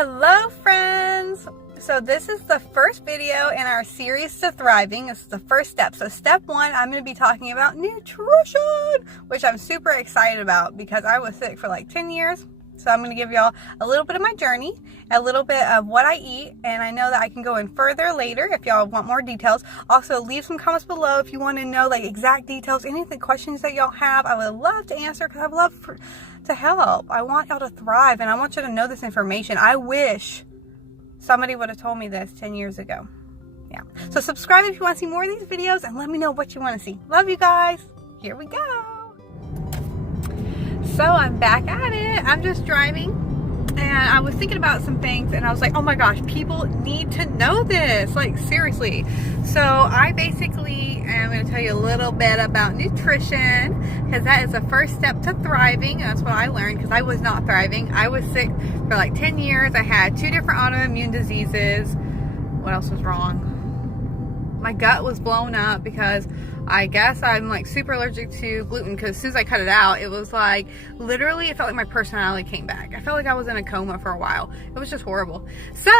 Hello friends! So this is the first video in our series to thriving. This is the first step. So step one, I'm going to be talking about nutrition, which I'm super excited about because I was sick for like 10 years. So I'm going to give y'all a little bit of my journey, a little bit of what I eat, and I know that I can go in further later if y'all want more details. Also, leave some comments below if you want to know like exact details, any of the questions that y'all have. I would love to answer because I would love to help. I want y'all to thrive and I want you to know this information. I wish somebody would have told me this 10 years ago. Yeah. So subscribe if you want to see more of these videos and let me know what you want to see. Love you guys. Here we go. So I'm back at it. I'm just driving and I was thinking about some things and I was like, oh my gosh, people need to know this, like seriously. So I basically am going to tell you a little bit about nutrition because that is the first step to thriving. That's what I learned because I was not thriving. I was sick for like 10 years. I had 2 different autoimmune diseases. What else was wrong? My gut was blown up because I guess I'm like super allergic to gluten because as soon as I cut it out, it was like literally it felt like my personality came back. I felt like I was in a coma for a while. It was just horrible. So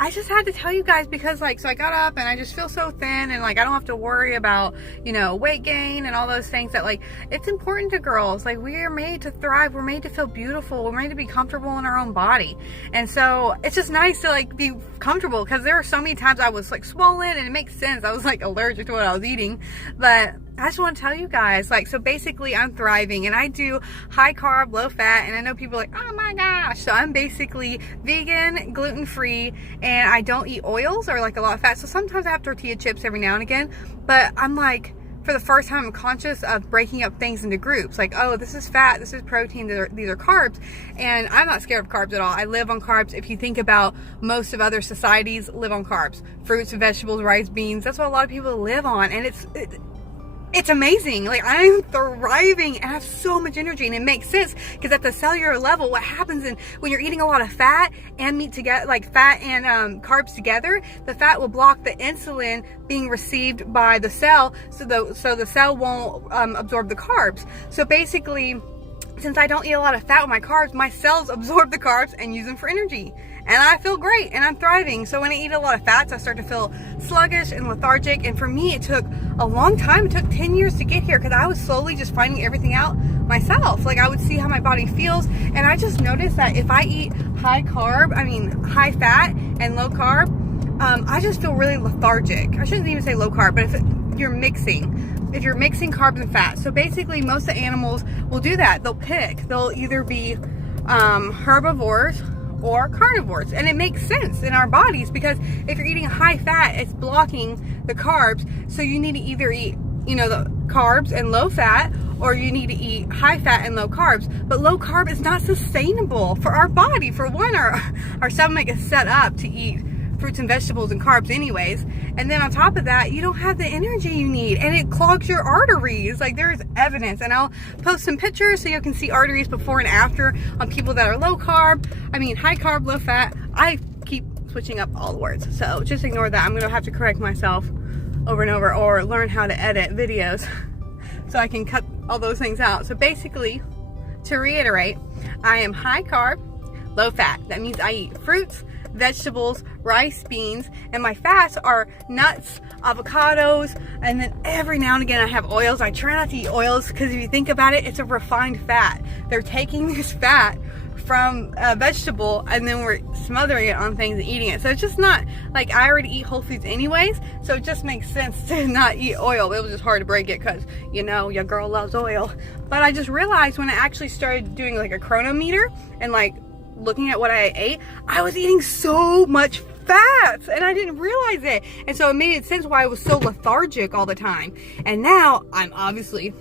I just had to tell you guys because like, so I got up and I just feel so thin and like I don't have to worry about, you know, weight gain and all those things that like, it's important to girls. Like we are made to thrive. We're made to feel beautiful. We're made to be comfortable in our own body. And so it's just nice to like be comfortable because there were so many times I was like swollen and it makes sense. I was like allergic to what I was eating, but I just want to tell you guys, like, so basically I'm thriving and I do high carb, low fat, and I know people are like, oh my gosh. So I'm basically vegan, gluten-free, and I don't eat oils or like a lot of fat. So sometimes I have tortilla chips every now and again, but I'm like, for the first time, I'm conscious of breaking up things into groups. Like, oh, this is fat, this is protein, these are carbs. And I'm not scared of carbs at all. I live on carbs. If you think about most of other societies live on carbs, fruits and vegetables, rice, beans, that's what a lot of people live on. And it's amazing. Like I'm thriving and I have so much energy, and it makes sense because at the cellular level, what happens when you're eating a lot of fat and meat together, like fat and carbs together, the fat will block the insulin being received by the cell, so the cell won't absorb the carbs. So basically, since I don't eat a lot of fat with my carbs, my cells absorb the carbs and use them for energy. And I feel great and I'm thriving. So when I eat a lot of fats, I start to feel sluggish and lethargic. And for me, it took a long time. It took 10 years to get here because I was slowly just finding everything out myself. Like I would see how my body feels. And I just noticed that if I eat high fat and low carb, I just feel really lethargic. I shouldn't even say low carb, but if you're mixing carbs and fats. So basically most of the animals will do that. They'll either be herbivores or carnivores, and it makes sense in our bodies because if you're eating high fat, it's blocking the carbs. So you need to either eat, you know, the carbs and low fat, or you need to eat high fat and low carbs. But low carb is not sustainable for our body. For one, our stomach is set up to eat fruits and vegetables and carbs anyways, and then on top of that you don't have the energy you need and it clogs your arteries. Like there's evidence, and I'll post some pictures so you can see arteries before and after on people that are high carb, low fat. I keep switching up all the words, so just ignore that. I'm gonna have to correct myself over and over or learn how to edit videos so I can cut all those things out. So basically, to reiterate, I am high carb, low fat. That means I eat fruits, vegetables, rice, beans, and my fats are nuts, avocados, and then every now and again I have oils. I try not to eat oils because if you think about it, it's a refined fat. They're taking this fat from a vegetable and then we're smothering it on things and eating it. So it's just not like, I already eat whole foods anyways, so it just makes sense to not eat oil. It was just hard to break it because, you know, your girl loves oil. But I just realized when I actually started doing like a cronometer and like looking at what I ate, I was eating so much fats and I didn't realize it. And so it made sense why I was so lethargic all the time. And now I'm obviously,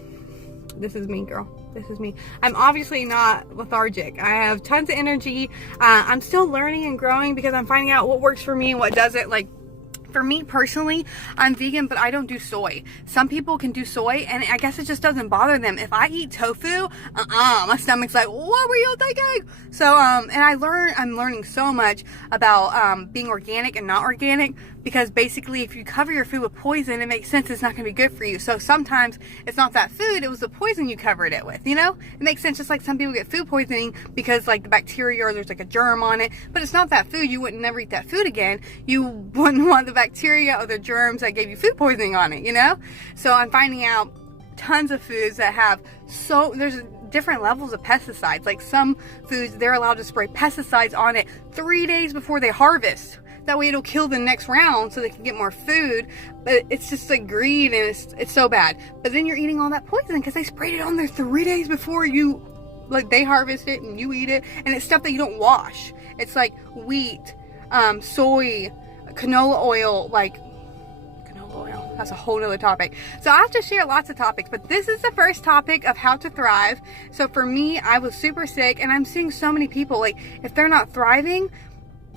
this is me, girl. This is me. I'm obviously not lethargic. I have tons of energy. I'm still learning and growing because I'm finding out what works for me and what doesn't. Like for me personally, I'm vegan, but I don't do soy. Some people can do soy and I guess it just doesn't bother them. If I eat tofu, my stomach's like, what were you thinking? So, and I'm learning so much about being organic and not organic because basically if you cover your food with poison, it makes sense it's not going to be good for you. So sometimes it's not that food, it was the poison you covered it with, you know? It makes sense, just like some people get food poisoning because like the bacteria or there's like a germ on it, but it's not that food. You wouldn't never eat that food again. You wouldn't want the bacteria or the germs that gave you food poisoning on it, you know? So I'm finding out tons of foods that have there's different levels of pesticides. Like some foods, they're allowed to spray pesticides on it 3 days before they harvest. That way it'll kill the next round so they can get more food. But it's just like greed, and it's so bad. But then you're eating all that poison because they sprayed it on there 3 days before they harvest it and you eat it. And it's stuff that you don't wash. It's like wheat, soy, canola oil, that's a whole nother topic. So I have to share lots of topics, but this is the first topic of how to thrive. So for me, I was super sick, and I'm seeing so many people, like, if they're not thriving,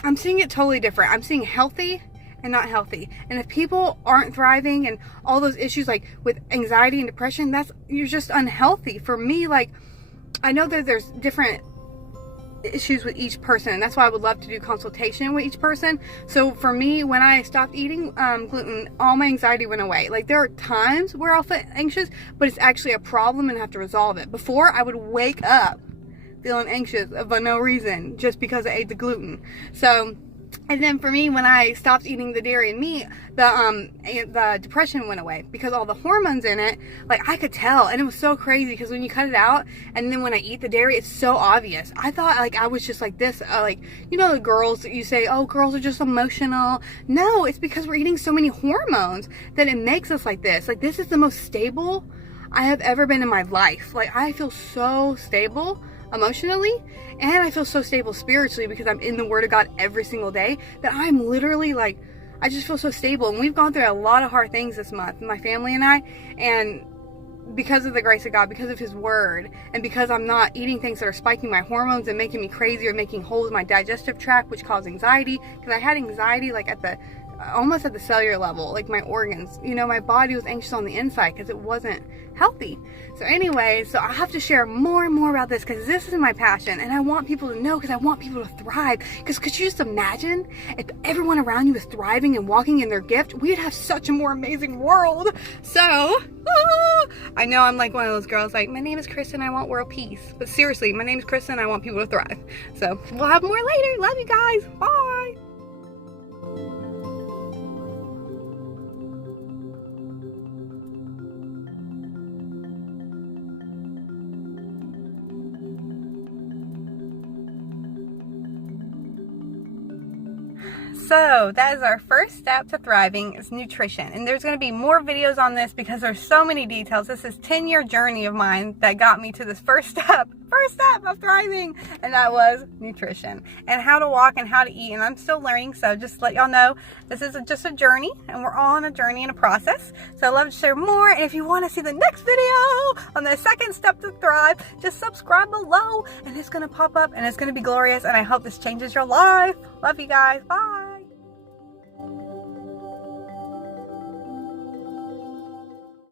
I'm seeing it totally different. I'm seeing healthy and not healthy. And if people aren't thriving and all those issues like with anxiety and depression, you're just unhealthy. For me, like, I know that there's different issues with each person, and that's why I would love to do consultation with each person. So for me, when I stopped eating gluten, all my anxiety went away. Like, there are times where I'll feel anxious, but it's actually a problem and I have to resolve it. Before, I would wake up feeling anxious for no reason just because I ate the gluten. So, and then for me, when I stopped eating the dairy and meat, the depression went away because all the hormones in it, like, I could tell. And it was so crazy because when you cut it out and then when I eat the dairy, it's so obvious. I thought, like, I was just like this, like, you know, the girls that you say, oh, girls are just emotional. No, it's because we're eating so many hormones that it makes us like this. Like, this is the most stable I have ever been in my life. Like, I feel so stable emotionally, and I feel so stable spiritually because I'm in the Word of God every single day, that I'm literally like, I just feel so stable. And we've gone through a lot of hard things this month, my family and I, and because of the grace of God, because of His Word, and because I'm not eating things that are spiking my hormones and making me crazy or making holes in my digestive tract, which cause anxiety, because I had anxiety like almost at the cellular level, like my organs, you know, my body was anxious on the inside because it wasn't healthy. So anyway, so I have to share more and more about this because this is my passion, and I want people to know, because I want people to thrive. Because could you just imagine if everyone around you was thriving and walking in their gift? We'd have such a more amazing world. So I know I'm like one of those girls, like, my name is Kristen, I want world peace. But seriously, my name is Kristen, I want people to thrive. So we'll have more later. Love you guys. Bye. So that is our first step to thriving, is nutrition. And there's going to be more videos on this because there's so many details. This is a 10-year journey of mine that got me to this first step of thriving, and that was nutrition and how to walk and how to eat. And I'm still learning, so just to let y'all know, this is just a journey, and we're all on a journey and a process. So I'd love to share more, and if you want to see the next video on the second step to thrive, just subscribe below, and it's going to pop up, and it's going to be glorious, and I hope this changes your life. Love you guys. Bye.